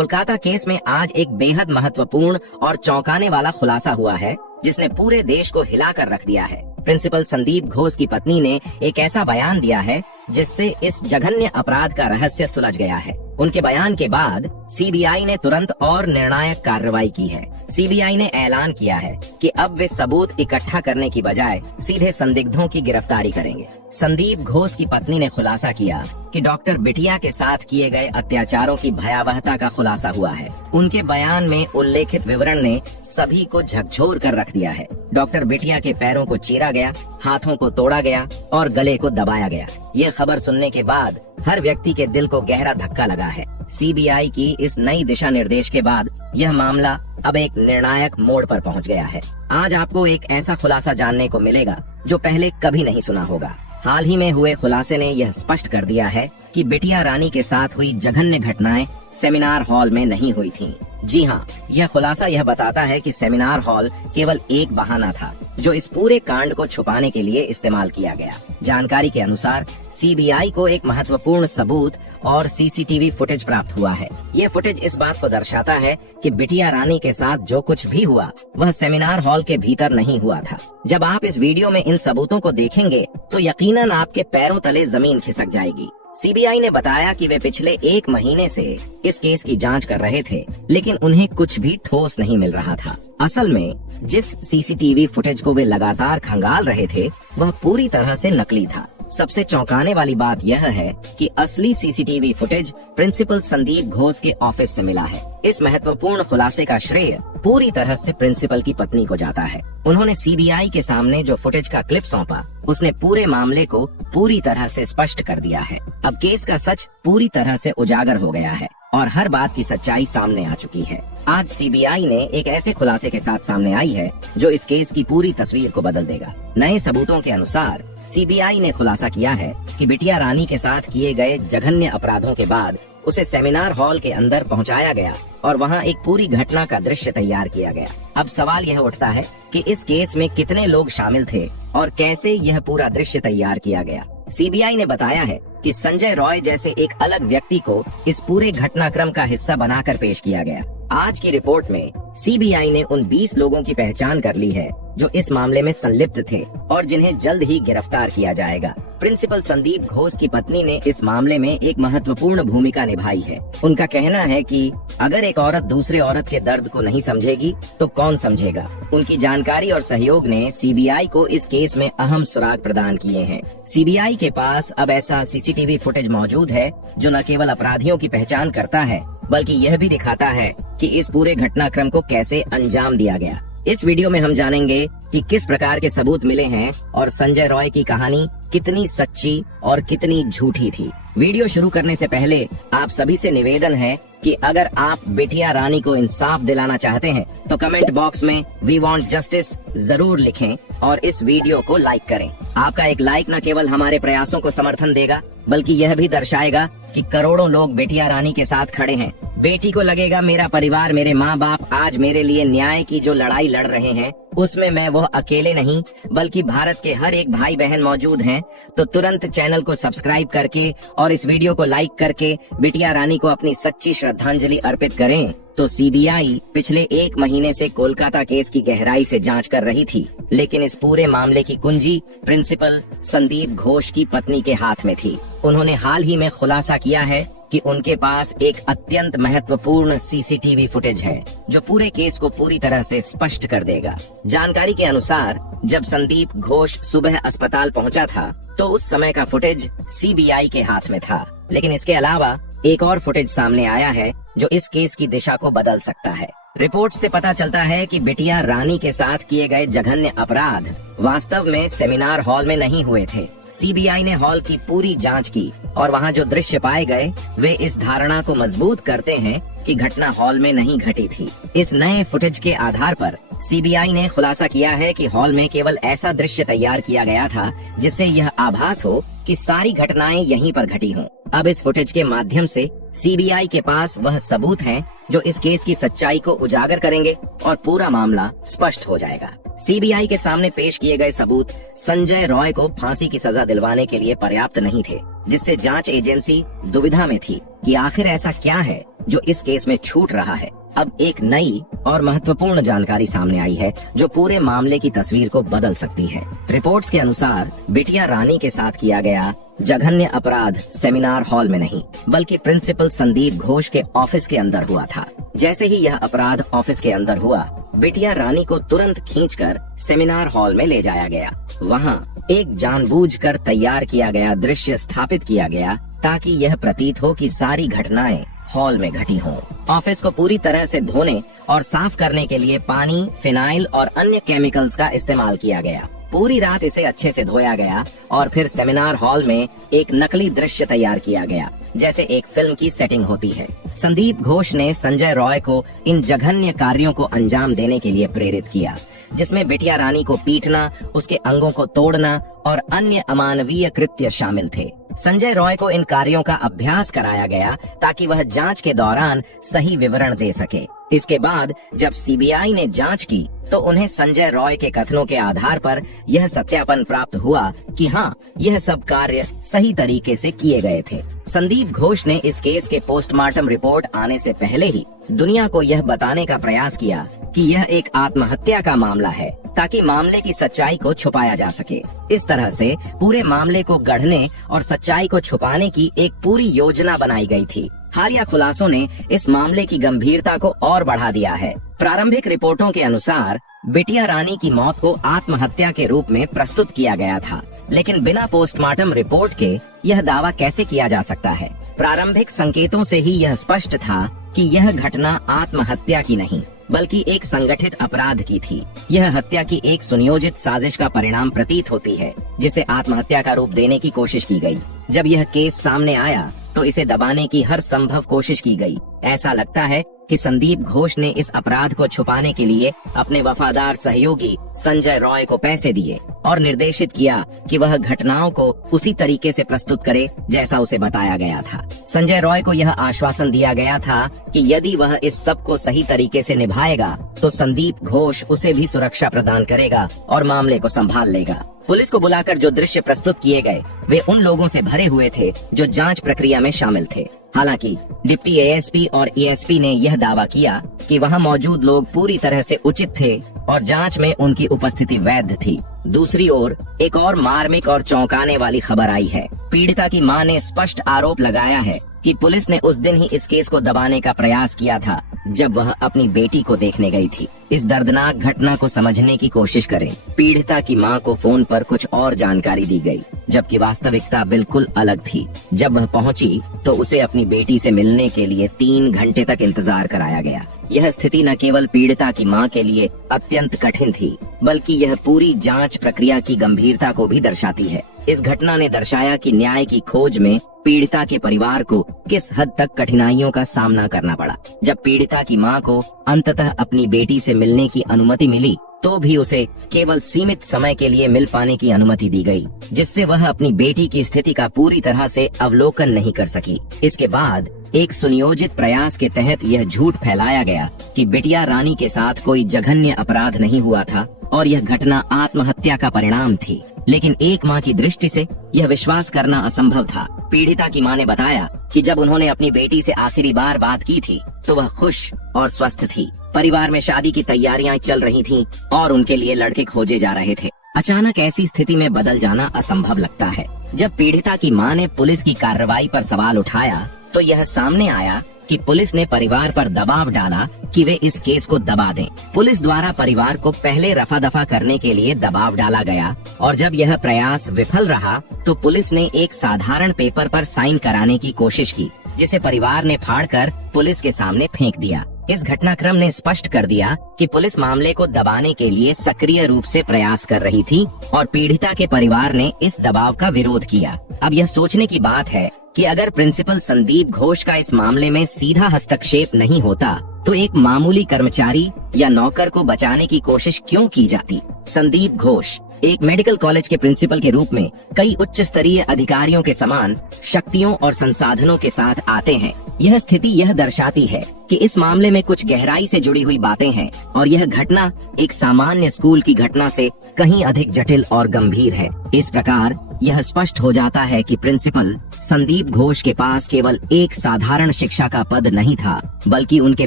Kolkata case में आज एक बेहद महत्वपूर्ण और चौंकाने वाला खुलासा हुआ है जिसने पूरे देश को हिलाकर रख दिया है। प्रिंसिपल संदीप घोष की पत्नी ने एक ऐसा बयान दिया है जिससे इस जघन्य अपराध का रहस्य सुलझ गया है। उनके बयान के बाद सीबीआई ने तुरंत और निर्णायक कार्रवाई की है। सीबीआई ने ऐलान किया है कि अब वे सबूत इकट्ठा करने की बजाय सीधे संदिग्धों की गिरफ्तारी करेंगे। संदीप घोष की पत्नी ने खुलासा किया कि डॉक्टर बिटिया के साथ किए गए अत्याचारों की भयावहता का खुलासा हुआ है। उनके बयान में उल्लेखित विवरण ने सभी को झकझोर कर रख दिया है। डॉक्टर बिटिया के पैरों को चीरा गया, हाथों को तोड़ा गया और गले को दबाया गया। ये खबर सुनने के बाद हर व्यक्ति के दिल को गहरा धक्का लगा है। सीबीआई की इस नई दिशा निर्देश के बाद यह मामला अब एक निर्णायक मोड़ पर पहुंच गया है। आज आपको एक ऐसा खुलासा जानने को मिलेगा जो पहले कभी नहीं सुना होगा। हाल ही में हुए खुलासे ने यह स्पष्ट कर दिया है कि बिटिया रानी के साथ हुई जघन्य घटनाएं सेमिनार हॉल में नहीं हुई थीं। जी हाँ, यह खुलासा यह बताता है कि सेमिनार हॉल केवल एक बहाना था जो इस पूरे कांड को छुपाने के लिए इस्तेमाल किया गया। जानकारी के अनुसार सीबीआई को एक महत्वपूर्ण सबूत और सीसीटीवी फुटेज प्राप्त हुआ है। ये फुटेज इस बात को दर्शाता है कि बिटिया रानी के साथ जो कुछ भी हुआ वह सेमिनार हॉल के भीतर नहीं हुआ था। जब आप इस वीडियो में इन सबूतों को देखेंगे तो यकीनन आपके पैरों तले जमीन खिसक जाएगी। सीबीआई ने बताया कि वे पिछले 1 महीने से इस केस की जांच कर रहे थे, लेकिन उन्हें कुछ भी ठोस नहीं मिल रहा था। असल में जिस सीसीटीवी फुटेज को वे लगातार खंगाल रहे थे वह पूरी तरह से नकली था। सबसे चौंकाने वाली बात यह है कि असली CCTV footage principle Sandeep Ghosh के ऑफिस से मिला है। इस महत्वपूर्ण खुलासे का श्रेय पूरी तरह से प्रिंसिपल की पत्नी को जाता है। उन्होंने सीबीआई के सामने जो फुटेज का क्लिप सौंपा उसने पूरे मामले को पूरी तरह से स्पष्ट कर दिया है। अब केस का सच पूरी तरह से उजागर हो गया है और हर बात की सच्चाई सामने आ चुकी है। आज सीबीआई ने एक ऐसे खुलासे के साथ सामने आई है जो इस केस की पूरी तस्वीर को बदल देगा। नए सबूतों के अनुसार सीबीआई ने खुलासा किया है कि बिटिया रानी के साथ किए गए जघन्य अपराधों के बाद उसे सेमिनार हॉल के अंदर पहुंचाया गया और वहां एक पूरी घटना का दृश्य तैयार किया गया। अब सवाल यह उठता है कि इस केस में कितने लोग शामिल थे और कैसे यह पूरा दृश्य तैयार किया गया। सीबीआई ने बताया है कि संजय रॉय जैसे एक अलग व्यक्ति को इस पूरे घटनाक्रम का हिस्सा बनाकर पेश किया गया। आज की रिपोर्ट में सीबीआई ने उन 20 लोगों की पहचान कर ली है जो इस मामले में संलिप्त थे और जिन्हें जल्द ही गिरफ्तार किया जाएगा। प्रिंसिपल संदीप घोष की पत्नी ने इस मामले में एक महत्वपूर्ण भूमिका निभाई है। उनका कहना है कि अगर एक औरत दूसरे औरत के दर्द को नहीं समझेगी तो कौन समझेगा। उनकी जानकारी और सहयोग ने सीबीआई को इस केस में अहम सुराग प्रदान किए हैं। सीबीआई के पास अब ऐसा सीसीटीवी फुटेज मौजूद है जो न केवल अपराधियों की पहचान करता है बल्कि यह भी दिखाता है कि इस पूरे घटनाक्रम को कैसे अंजाम दिया गया। इस वीडियो में हम जानेंगे कि किस प्रकार के सबूत मिले हैं और संजय रॉय की कहानी कितनी सच्ची और कितनी झूठी थी। वीडियो शुरू करने से पहले आप सभी से निवेदन है कि अगर आप बिटिया रानी को इंसाफ दिलाना चाहते हैं तो कमेंट बॉक्स में वी वांट जस्टिस जरूर लिखें और इस वीडियो को लाइक करें। आपका एक लाइक न केवल हमारे प्रयासों को समर्थन देगा बल्कि यह भी दर्शाएगा कि करोड़ों लोग बिटिया रानी के साथ खड़े हैं। बेटी को लगेगा मेरा परिवार, मेरे माँ बाप आज मेरे लिए न्याय की जो लड़ाई लड़ रहे हैं उसमें मैं वो अकेले नहीं बल्कि भारत के हर एक भाई बहन मौजूद हैं। तो तुरंत चैनल को सब्सक्राइब करके और इस वीडियो को लाइक करके बिटिया रानी को अपनी सच्ची श्रद्धांजलि अर्पित करें। तो सीबीआई पिछले 1 महीने से कोलकाता केस की गहराई से जांच कर रही थी, लेकिन इस पूरे मामले की कुंजी प्रिंसिपल संदीप घोष की पत्नी के हाथ में थी। उन्होंने हाल ही में खुलासा किया है कि उनके पास एक अत्यंत महत्वपूर्ण सीसीटीवी फुटेज है जो पूरे केस को पूरी तरह से स्पष्ट कर देगा। जानकारी के अनुसार जब संदीप घोष सुबह अस्पताल पहुंचा था तो उस समय का फुटेज सीबीआई के हाथ में था, लेकिन इसके अलावा एक और फुटेज सामने आया है जो इस केस की दिशा को बदल सकता है। रिपोर्ट से पता चलता है कि बिटिया रानी के साथ किए गए जघन्य अपराध वास्तव में सेमिनार हॉल में नहीं हुए थे। सीबीआई ने हॉल की पूरी जांच की और वहां जो दृश्य पाए गए वे इस धारणा को मजबूत करते हैं कि घटना हॉल में नहीं घटी थी। इस नए फुटेज के आधार पर सीबीआई ने खुलासा किया है कि हॉल में केवल ऐसा दृश्य तैयार किया गया था जिससे यह आभास हो कि सारी घटनाएं यहीं पर घटी हों। अब इस फुटेज के माध्यम से सीबीआई के पास वह सबूत हैं जो इस केस की सच्चाई को उजागर करेंगे और पूरा मामला स्पष्ट हो जाएगा। सीबीआई के सामने पेश किए गए सबूत संजय रॉय को फांसी की सजा दिलवाने के लिए पर्याप्त नहीं थे, जिससे जांच एजेंसी दुविधा में थी कि आखिर ऐसा क्या है जो इस केस में छूट रहा है। अब एक नई और महत्वपूर्ण जानकारी सामने आई है जो पूरे मामले की तस्वीर को बदल सकती है। रिपोर्ट्स के अनुसार बिटिया रानी के साथ किया गया जघन्य अपराध सेमिनार हॉल में नहीं बल्कि प्रिंसिपल संदीप घोष के ऑफिस के अंदर हुआ था। जैसे ही यह अपराध ऑफिस के अंदर हुआ, बिटिया रानी को तुरंत खींचकर सेमिनार हॉल में ले जाया गया। वहां एक जानबूझकर तैयार किया गया दृश्य स्थापित किया गया ताकि यह प्रतीत हो कि सारी घटनाएं हॉल में घटी हों। ऑफिस को पूरी तरह से धोने और साफ करने के लिए पानी, फिनाइल और अन्य केमिकल्स का इस्तेमाल किया गया। पूरी रात इसे अच्छे से धोया गया और फिर सेमिनार हॉल में एक नकली दृश्य तैयार किया गया, जैसे एक फिल्म की सेटिंग होती है। संदीप घोष ने संजय रॉय को इन जघन्य कार्यों को अंजाम देने के लिए प्रेरित किया, जिसमें बिटिया रानी को पीटना, उसके अंगों को तोड़ना और अन्य अमानवीय कृत्य शामिल थे। संजय रॉय को इन कार्यों का अभ्यास कराया गया ताकि वह जांच के दौरान सही विवरण दे सके। इसके बाद जब सीबीआई ने जांच की तो उन्हें संजय रॉय के कथनों के आधार पर यह सत्यापन प्राप्त हुआ कि हाँ, यह सब कार्य सही तरीके से किए गए थे। संदीप घोष ने इस केस के पोस्टमार्टम रिपोर्ट आने से पहले ही दुनिया को यह बताने का प्रयास किया कि यह एक आत्महत्या का मामला है ताकि मामले की सच्चाई को छुपाया जा सके। इस तरह से पूरे मामले को गढ़ने और सच्चाई को छुपाने की एक पूरी योजना बनाई गई थी। हालिया खुलासों ने इस मामले की गंभीरता को और बढ़ा दिया है। प्रारंभिक रिपोर्टों के अनुसार बिटिया रानी की मौत को आत्महत्या के रूप में प्रस्तुत किया गया था, लेकिन बिना पोस्टमार्टम रिपोर्ट के यह दावा कैसे किया जा सकता है? प्रारंभिक संकेतों से ही यह स्पष्ट था कि यह घटना आत्महत्या की नहीं बल्कि एक संगठित अपराध की थी। यह हत्या की एक सुनियोजित साजिश का परिणाम प्रतीत होती है, जिसे आत्महत्या का रूप देने की कोशिश की गई। जब यह केस सामने आया तो इसे दबाने की हर संभव कोशिश की गई। ऐसा लगता है कि संदीप घोष ने इस अपराध को छुपाने के लिए अपने वफादार सहयोगी संजय रॉय को पैसे दिए और निर्देशित किया कि वह घटनाओं को उसी तरीके से प्रस्तुत करे जैसा उसे बताया गया था। संजय रॉय को यह आश्वासन दिया गया था कि यदि वह इस सब को सही तरीके से निभाएगा तो संदीप घोष उसे भी सुरक्षा प्रदान करेगा और मामले को संभाल लेगा। पुलिस को बुलाकर जो दृश्य प्रस्तुत किए गए वे उन लोगों से भरे हुए थे जो जांच प्रक्रिया में शामिल थे। हालांकि डिप्टी एएसपी और एएसपी ने यह दावा किया कि वहां मौजूद लोग पूरी तरह से उचित थे और जांच में उनकी उपस्थिति वैध थी। दूसरी ओर एक और मार्मिक और चौंकाने वाली खबर आई है। पीड़िता की मां ने स्पष्ट आरोप लगाया है कि पुलिस ने उस दिन ही इस केस को दबाने का प्रयास किया था जब वह अपनी बेटी को देखने गई थी। इस दर्दनाक घटना को समझने की कोशिश करें। पीड़िता की मां को फोन पर कुछ और जानकारी दी गई, जबकि वास्तविकता बिल्कुल अलग थी। जब वह पहुंची तो उसे अपनी बेटी से मिलने के लिए 3 घंटे तक इंतजार कराया गया। यह स्थिति न केवल पीड़िता की मां के लिए अत्यंत कठिन थी, बल्कि यह पूरी जांच प्रक्रिया की गंभीरता को भी दर्शाती है। इस घटना ने दर्शाया कि न्याय की खोज में पीड़िता के परिवार को किस हद तक कठिनाइयों का सामना करना पड़ा। जब पीड़िता की मां को अंततः अपनी बेटी से मिलने की अनुमति मिली तो भी उसे केवल सीमित समय के लिए मिल पाने की अनुमति दी गई, जिससे वह अपनी बेटी की स्थिति का पूरी तरह से अवलोकन नहीं कर सकी। इसके बाद एक सुनियोजित प्रयास के तहत यह झूठ फैलाया गया कि बिटिया रानी के साथ कोई जघन्य अपराध नहीं हुआ था और यह घटना आत्महत्या का परिणाम थी। लेकिन एक मां की दृष्टि से यह विश्वास करना असंभव था। पीड़िता की मां ने बताया कि जब उन्होंने अपनी बेटी से आखिरी बार बात की थी तो वह खुश और स्वस्थ थी। परिवार में शादी की तैयारियां चल रही थीं और उनके लिए लड़के खोजे जा रहे थे। अचानक ऐसी स्थिति में बदल जाना असंभव लगता है। जब पीड़िता की मां ने पुलिस की कार्रवाई पर सवाल उठाया तो यह सामने आया कि पुलिस ने परिवार पर दबाव डाला कि वे इस केस को दबा दें। पुलिस द्वारा परिवार को पहले रफा दफा करने के लिए दबाव डाला गया और जब यह प्रयास विफल रहा तो पुलिस ने एक साधारण पेपर पर साइन कराने की कोशिश की, जिसे परिवार ने फाड़कर पुलिस के सामने फेंक दिया। इस घटनाक्रम ने स्पष्ट कर दिया कि पुलिस मामले को दबाने के लिए सक्रिय रूप से प्रयास कर रही थी और पीड़िता के परिवार ने इस दबाव का विरोध किया। अब यह सोचने की बात है कि अगर प्रिंसिपल संदीप घोष का इस मामले में सीधा हस्तक्षेप नहीं होता तो एक मामूली कर्मचारी या नौकर को बचाने की कोशिश क्यों की जाती। संदीप घोष एक मेडिकल कॉलेज के प्रिंसिपल के रूप में कई उच्च स्तरीय अधिकारियों के समान शक्तियों और संसाधनों के साथ आते हैं। यह स्थिति यह दर्शाती है कि इस मामले में कुछ गहराई से जुड़ी हुई बातें हैं और यह घटना एक सामान्य स्कूल की घटना से कहीं अधिक जटिल और गंभीर है। इस प्रकार यह स्पष्ट हो जाता है कि प्रिंसिपल संदीप घोष के पास केवल एक साधारण शिक्षा का पद नहीं था, बल्कि उनके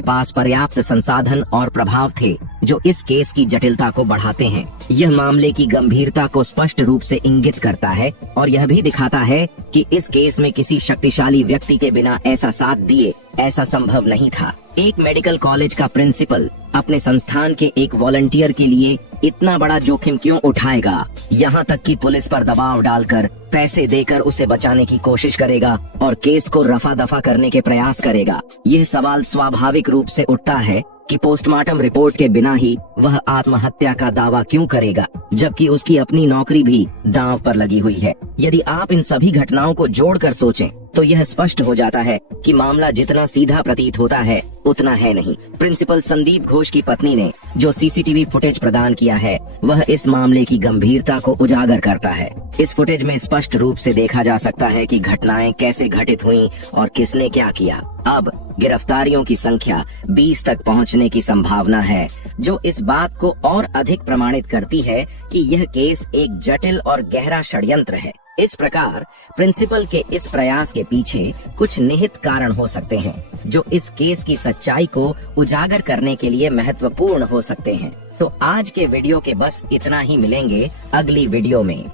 पास पर्याप्त संसाधन और प्रभाव थे जो इस केस की जटिलता को बढ़ाते हैं। यह मामले की गंभीरता को स्पष्ट रूप से इंगित करता है और यह भी दिखाता है कि इस केस में किसी शक्तिशाली व्यक्ति के बिना ऐसा साथ दिए ऐसा संभव नहीं था। एक मेडिकल कॉलेज का प्रिंसिपल अपने संस्थान के एक वॉलंटियर के लिए इतना बड़ा जोखिम क्यों उठाएगा, यहाँ तक कि पुलिस पर दबाव डालकर पैसे देकर उसे बचाने की कोशिश करेगा और केस को रफा दफा करने के प्रयास करेगा। यह सवाल स्वाभाविक रूप से उठता है कि पोस्टमार्टम रिपोर्ट के बिना ही वह आत्महत्या का दावा क्यों करेगा, जबकि उसकी अपनी नौकरी भी दांव पर लगी हुई है। यदि आप इन सभी घटनाओं को जोड़कर सोचें तो यह स्पष्ट हो जाता है कि मामला जितना सीधा प्रतीत होता है उतना है नहीं। प्रिंसिपल संदीप घोष की पत्नी ने जो सीसीटीवी फुटेज प्रदान किया है वह इस मामले की गंभीरता को उजागर करता है। इस फुटेज में स्पष्ट रूप से देखा जा सकता है कि घटनाएं कैसे घटित हुईं और किसने क्या किया। अब गिरफ्तारियों की संख्या 20 तक पहुंचने की संभावना है, जो इस बात को और अधिक प्रमाणित करती है कि यह केस एक जटिल और गहरा षड्यंत्र है। इस प्रकार प्रिंसिपल के इस प्रयास के पीछे कुछ निहित कारण हो सकते हैं जो इस केस की सच्चाई को उजागर करने के लिए महत्वपूर्ण हो सकते हैं। तो आज के वीडियो के बस इतना ही, मिलेंगे अगली वीडियो में।